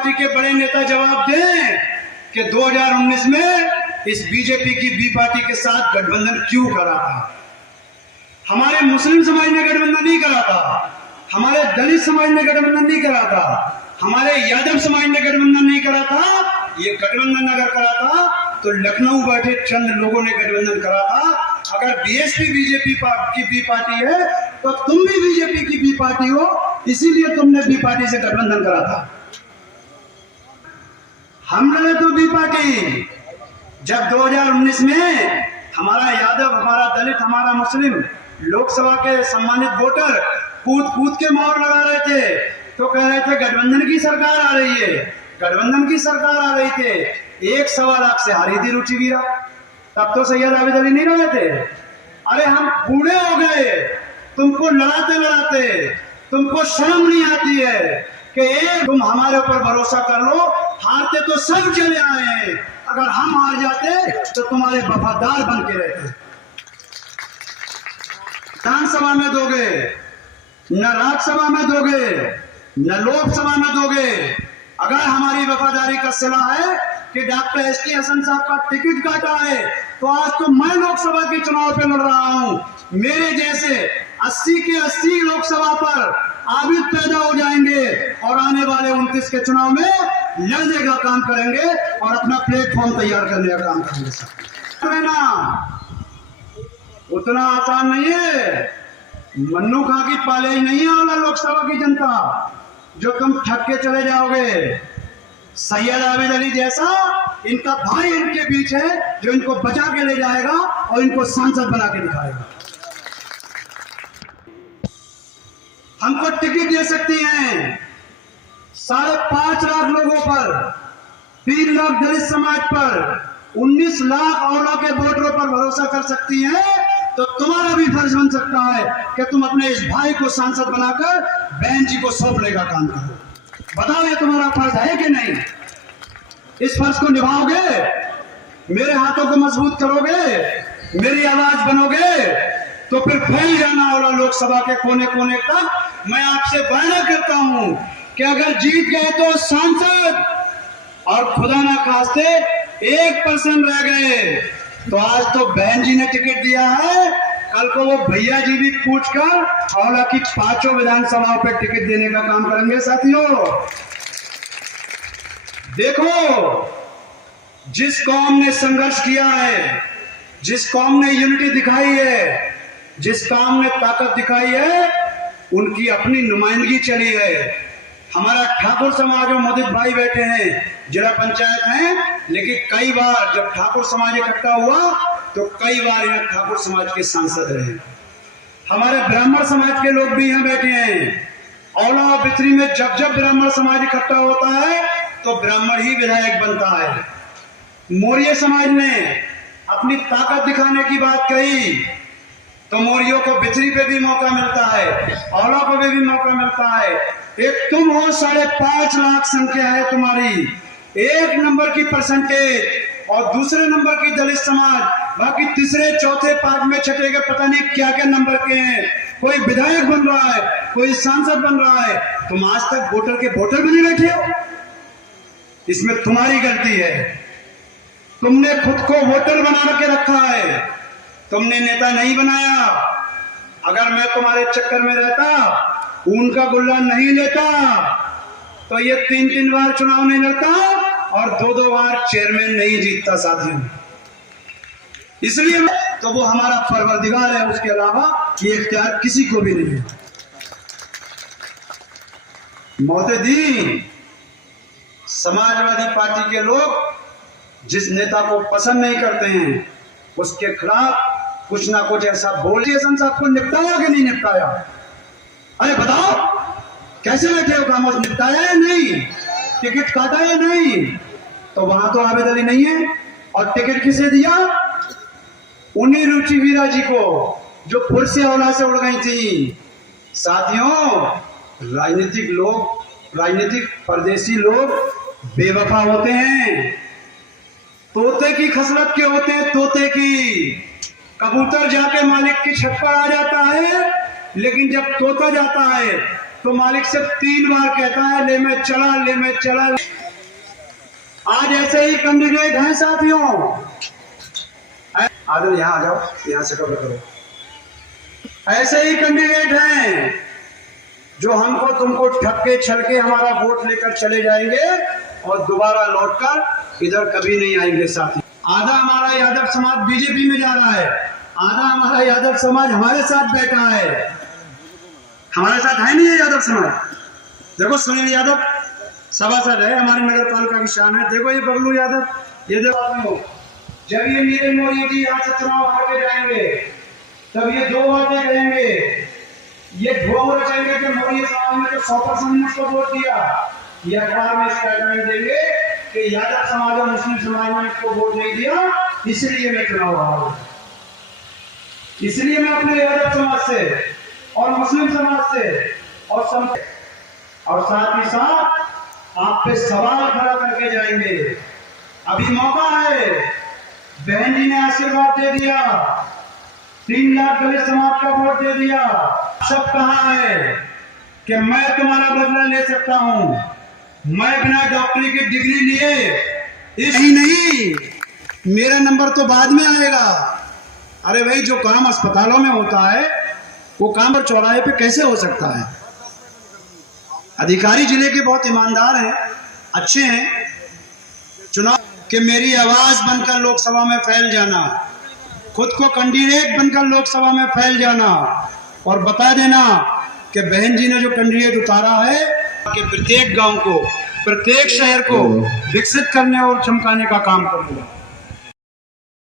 Party के बड़े नेता जवाब दें कि 2019 में इस बीजेपी की बी पार्टी के साथ गठबंधन क्यों करा था। हमारे मुस्लिम समाज ने गठबंधन नहीं करा था, हमारे दलित समाज ने गठबंधन नहीं करा था, हमारे यादव समाज ने गठबंधन नहीं करा था। ये गठबंधन अगर करा था तो लखनऊ बैठे चंद लोगों ने गठबंधन करा था। अगर बीएसपी बीजेपी की बी पार्टी है तो तुम भी बीजेपी की बी पार्टी हो, इसीलिए तुमने बी पार्टी से गठबंधन करा था। हम लड़े तो बी पार्टी जब 2019 में हमारा यादव, हमारा दलित, हमारा मुस्लिम लोकसभा के सम्मानित वोटर कूद कूद के मोहर लगा रहे थे तो कह रहे थे गठबंधन की सरकार आ रही है, गठबंधन की सरकार आ रही थे। 1.25 लाख से हारी थी रुचि वीरा, तब तो सैयद आबिद अली नहीं रहे थे। अरे हम बूढ़े हो गए, तुमको लड़ाते लड़ाते तुमको शर्म नहीं आती है कि तुम हमारे ऊपर भरोसा कर लो, हारते तो सब चले आए हैं, अगर हम हार जाते तो तुम्हारे वफादार बन के रहते। विधानसभा में दोगे न, राज्यसभा में दोगे न, लोकसभा में दोगे। अगर हमारी वफादारी का सिला है कि डॉक्टर एसटी हसन साहब का टिकट काटा है तो आज तो मैं लोकसभा के चुनाव पे लड़ रहा हूं। मेरे जैसे 80 के 80 लोकसभा पर आबिद पैदा हो जाएंगे और आने वाले 29 के चुनाव में लड़ने का काम करेंगे और अपना प्लेटफॉर्म तैयार करने का काम करेंगे। ना उतना आसान नहीं है, मन्नू खा की पाले ही नहीं है वाला लोकसभा की जनता जो तुम ठग के चले जाओगे। सैयद आबिद अली जैसा इनका भाई इनके बीच है जो इनको बचा के ले जाएगा और इनको सांसद बना के दिखाएगा। हमको टिकट दे सकती हैं 5.5 लाख लोगों पर, 3 लाख दलित समाज पर, 19 लाख औला के वोटरों पर भरोसा कर सकती हैं, तो तुम्हारा भी फर्ज बन सकता है कि तुम अपने इस भाई को सांसद बनाकर बहन जी को सौंपने का काम करो। बताओ ये तुम्हारा फर्ज है कि नहीं? इस फर्ज को निभाओगे? मेरे हाथों को मजबूत करोगे, मेरी आवाज बनोगे तो फिर फैल जाना होगा लोकसभा के कोने कोने तक। मैं आपसे वादा करता हूं कि अगर जीत गए तो सांसद, और खुदा ना खास्ते 1% रह गए तो आज तो बहन जी ने टिकट दिया है, कल को वो भैया जी भी पूछ कर और की 5 विधानसभाओं पर टिकट देने का काम करेंगे। साथियों देखो, जिस कौम ने संघर्ष किया है, जिस कौम ने यूनिटी दिखाई है, जिस कौम ने ताकत दिखाई है, उनकी अपनी नुमाइंदगी चली है। हमारा ठाकुर समाज और मोदित भाई बैठे हैं, जिला पंचायत हैं, लेकिन कई बार जब ठाकुर समाज इकट्ठा हुआ तो कई बार यहाँ ठाकुर समाज के सांसद रहे। हमारे ब्राह्मण समाज के लोग भी यहाँ बैठे हैं। औला और बिथरी में जब जब ब्राह्मण समाज इकट्ठा होता है तो ब्राह्मण ही विधायक बनता है। मौर्य समाज ने अपनी ताकत दिखाने की बात कही तो मौर्यों को बिथरी पे भी मौका मिलता है, औला को भी मौका मिलता है। एक तुम हो, 5.5 लाख संख्या है तुम्हारी, 1 नंबर की परसेंटेज, और दूसरे नंबर की दलित समाज, बाकी तीसरे चौथे 5वें छठे के पता नहीं क्या क्या नंबर के हैं। कोई विधायक बन रहा है, कोई सांसद बन रहा है, तुम आज तक वोटर के वोटर भी नहीं बैठे हो। इसमें तुम्हारी गलती है, तुमने खुद को वोटर बना के रखा है, तुमने नेता नहीं बनाया। अगर मैं तुम्हारे चक्कर में रहता, उनका गुल्ला नहीं लेता, तो ये 3-3 बार चुनाव नहीं लड़ता और 2-2 बार चेयरमैन नहीं जीतता साथियों। इसलिए तो वो हमारा परवरदिगार है, उसके अलावा ये इख्तियार किसी को भी नहीं है। मौतें दी समाजवादी पार्टी के लोग जिस नेता को पसंद नहीं करते हैं उसके खिलाफ कुछ ना कुछ ऐसा बोलिए। साहब को निपटाया कि नहीं निपटाया? अरे बताओ, कैसे बैठे हो? काम निपटाया या नहीं? टिकट काटा या नहीं? तो वहां तो आबिद अली नहीं है, और टिकट किसे दिया? उन्हीं रुचि वीरा जी को जो फुर से औला से उड़ गई थी। साथियों, राजनीतिक परदेसी लोग बेवफा होते हैं, तोते की खसलत के होते हैं। तोते की, कबूतर जाके मालिक की छत पर आ जाता है, लेकिन जब तोता जाता है तो मालिक से 3 बार कहता है ले मैं चला, ले मैं चला। आज ऐसे ही कैंडिडेट हैं साथियों। आदर यहाँ आ जाओ, यहाँ से कवर करो। ऐसे ही कैंडिडेट हैं जो हमको तुमको ठग के छल के हमारा वोट लेकर चले जाएंगे और दोबारा लौटकर इधर कभी नहीं आएंगे साथी। आधा हमारा यादव समाज बीजेपी में जा रहा है, आधा हमारा यादव समाज हमारे साथ बैठा है। हमारे साथ है नहीं है यादव समाज। देखो सुनील यादव सभासद है, हमारे नगर पालिका की शान है। देखो ये बबलू यादव, ये देखो जब ये नीरज मोदी जी यहाँ से चुनाव हार के जाएंगे तब ये 2 बातें कहेंगे। ये ढोंग रचेंगे कि मौर्य समाज में जो 100% ने उसको वोट दिया, ये अखबार में स्टेटमेंट देंगे कि यादव समाज और मुस्लिम समाज ने इसको वोट नहीं दिया, इसलिए मैं चुनाव हारा। इसलिए मैं अपने यादव समाज से और मुस्लिम समाज से और साथ ही साथ आप पे सवाल खड़ा करके जाएंगे। अभी मौका है, बहन जी ने आशीर्वाद दे दिया, 3 लाख दलित समाज का वोट दे दिया। सब कहा है कि मैं तुम्हारा बदला ले सकता हूं, मैं बिना डॉक्टरी की डिग्री लिए ही नहीं, मेरा नंबर तो बाद में आएगा। अरे भाई जो काम अस्पतालों में होता है वो काम पर चौराहे पे कैसे हो सकता है? अधिकारी जिले के बहुत ईमानदार हैं, अच्छे हैं। चुनाव कि मेरी आवाज बनकर लोकसभा में फैल जाना, खुद को कैंडिडेट बनकर लोकसभा में फैल जाना और बता देना कि बहन जी ने जो कैंडिडेट उतारा है कि प्रत्येक गांव को, प्रत्येक शहर को विकसित करने और चमकाने का काम करूंगा।